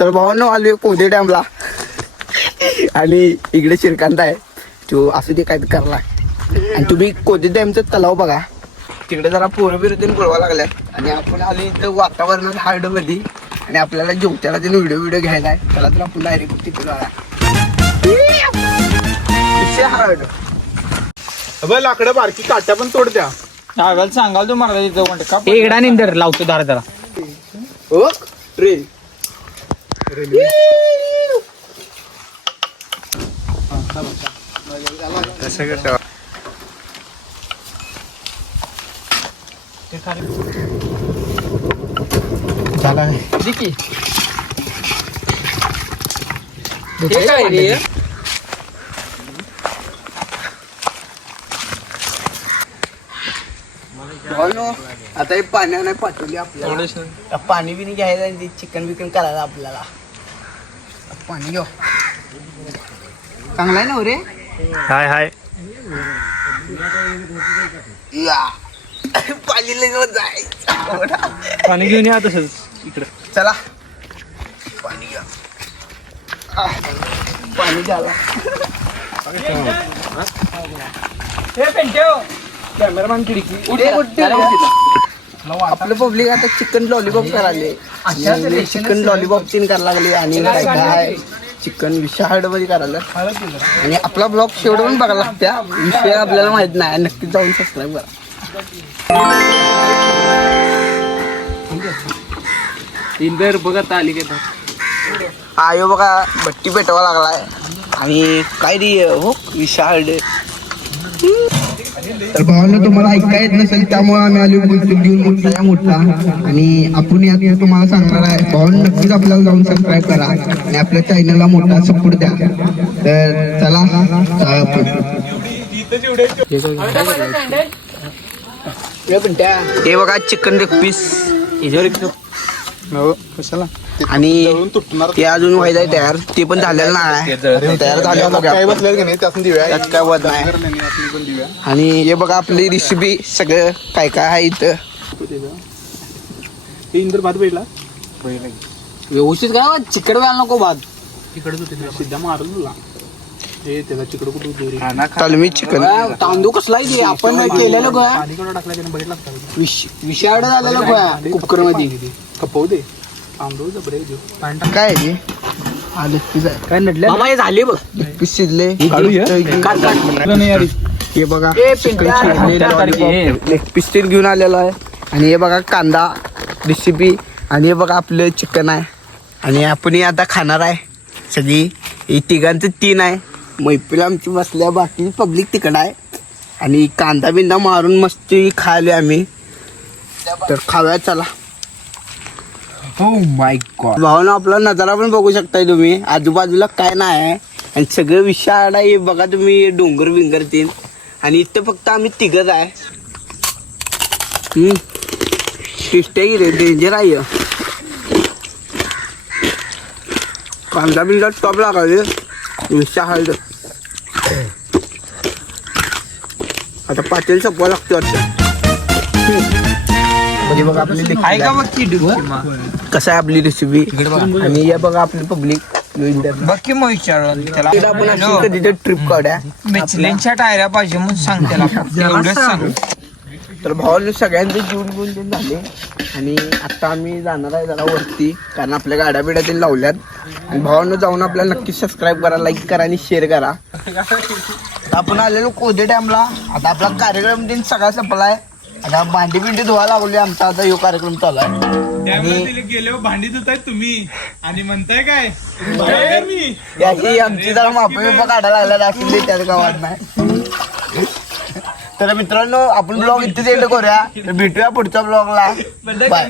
तर भावांनो आलोय कोदे डॅमला. आणि इकडे श्रीकांत आहे. तो असू दे काय करला आणि तुम्ही कोदे डॅमचं तलाव बघा. तिकडे जरा पोरं बिरतीन पळवा लागल्यात. आणि आपण आलो इथं वातावरणात हार्डमध्ये आणि आपल्याला जेवत्याला ते व्हिडिओ व्हिडिओ घ्यायला आहे. त्याला तर आपण डायरेक्ट तिथे जाणार हार्ड अबे लाकडं बारकी काट्या पण तोड द्या. सांगाल तू मला तिथं म्हणते का इकडा निंदर लावतो दारा त्याला हो ट्रेन भावांनो, आता हे पाण्याने पाठवली आपल्याला. पाणी बिनी घ्यायला आणि चिकन बिकन करायला आपल्याला. पाणी घेऊ. चांगला आहे ना हो रे? हाय हाय. या. पाणी लगेच जायचं. पाणी घेऊन या तसंच इकडे. चला. पाणी घ्या. पाणी घ्याला कॅमेरामॅन खिडकी. आपलं पब्लिक आता चिकन लॉलीपॉप करायले चिकन लॉलीपॉप तीन करायला लागले आणि काय काय? चिकन विशाळमध्ये करायला आणि आपला ब्लॉग शेवट पण बघायला लागत्या विषय आपल्याला माहीत नाही. नक्कीच जाऊन सबस्क्राईब करा. इंदर बघत आली का आयो बघा भट्टी पेटवा लागलाय. आणि काय रे हो विशाळ तर भावानं तुम्हाला ऐका येत नसेल त्यामुळे आम्ही आलो बोलतो घेऊन मोठा या मोठा. आणि आपण यात तुम्हाला सांगणार आहे भावानं नक्कीच आपल्याला जाऊन सबस्क्राईब करा आणि आपल्या चॅनलला मोठा सपोर्ट द्या. तर चला हे बघा चिकन लेग पीस हो कशाला? आणि ते अजून व्हायचं आहे तयार ते पण झालेलं नाही. तयार झालं काय बसलेलं की नाही त्यातून दिव्या त्यात काय वध नाही. आपण पण दिव्या आणि हे बघा आपली रेसिपी सगळं काय काय आहे इथं. हे इंदर भात व्यवस्थित काय चिकट व्हायला नको भात. तिकडच होते सिद्धा मारल तुला. हे तालमी चिकन. तांदूळ कसला? आपण केलेलं विषयाड झालेलं गोया कुकरमध्ये कपवू दे तांदूळ जबरे देऊ काय आहे आहे काय नडलं मामा हे झाले बघ. लेग पीस शिजले. हे बघा ए, चिकन पिंट्या. लेग पीस घेऊन आलेलो आहे. आणि हे बघा कांदा रेसिपी आणि हे बघा आपलं चिकन आहे. आणि आपण हे आता खाणार आहे. सगळी ही तिघांचं तीन आहे. मैफिल आमची बसल्या बाकी पब्लिक तिकडं आहे. आणि कांदा बिंदा मारून मस्ती खायला आम्ही. तर खाव्या चला. हो माय गॉड भावानं आपला नजारा पण बघू शकताय तुम्ही. आजूबाजूला काय नाही आहे. आणि सगळं विशाळ आहे. हे बघा तुम्ही डोंगर बिंगर तीन. आणि इथं फक्त आम्ही तिघच आहे. हम्म. रे डेंजर आहे. कांदा बिंदा टॉप लागावे. विशाळ. आता पातेल सपवा लागतो वाटतं. म्हणजे बघा आपली आहे आहे. बघ की कसं आहे आपली रेसिपी आणि या बघा आपली पब्लिक बघ. की मग विचारून त्याला आपण अशी कधी ट्रिप काढूया. मिचलेनच्या टायऱ्या पाहिजे म्हणून सांग त्याला. एवढंच सांग. तर भावाला सगळ्यांचे जीवन घेऊन ते झाले. आणि आता आम्ही जाणार आहे जरा वरती कारण आपल्या गाड्या बिड्या ते लावल्यात. आणि भावानं जाऊन आपल्याला नक्की सबस्क्राईब करा लाईक करा आणि शेअर करा. आपण आलेलो कोदे डॅमला आता आपला कार्यक्रम दिन सगळा संपलाय. आता भांडी बिंडी धुवा लागली आमचा. आता यो कार्यक्रम चालू आहे. आणि गेले भांडी धुताय तुम्ही. आणि म्हणताय काय? मी याची आमची जरा मापे बिपा काढायला लागल्या असेल त्याच गावात नाही. तर मित्रांनो आपण ब्लॉग इथेच एंड करूया. तर भेटूया पुढच्या ब्लॉगला. बाय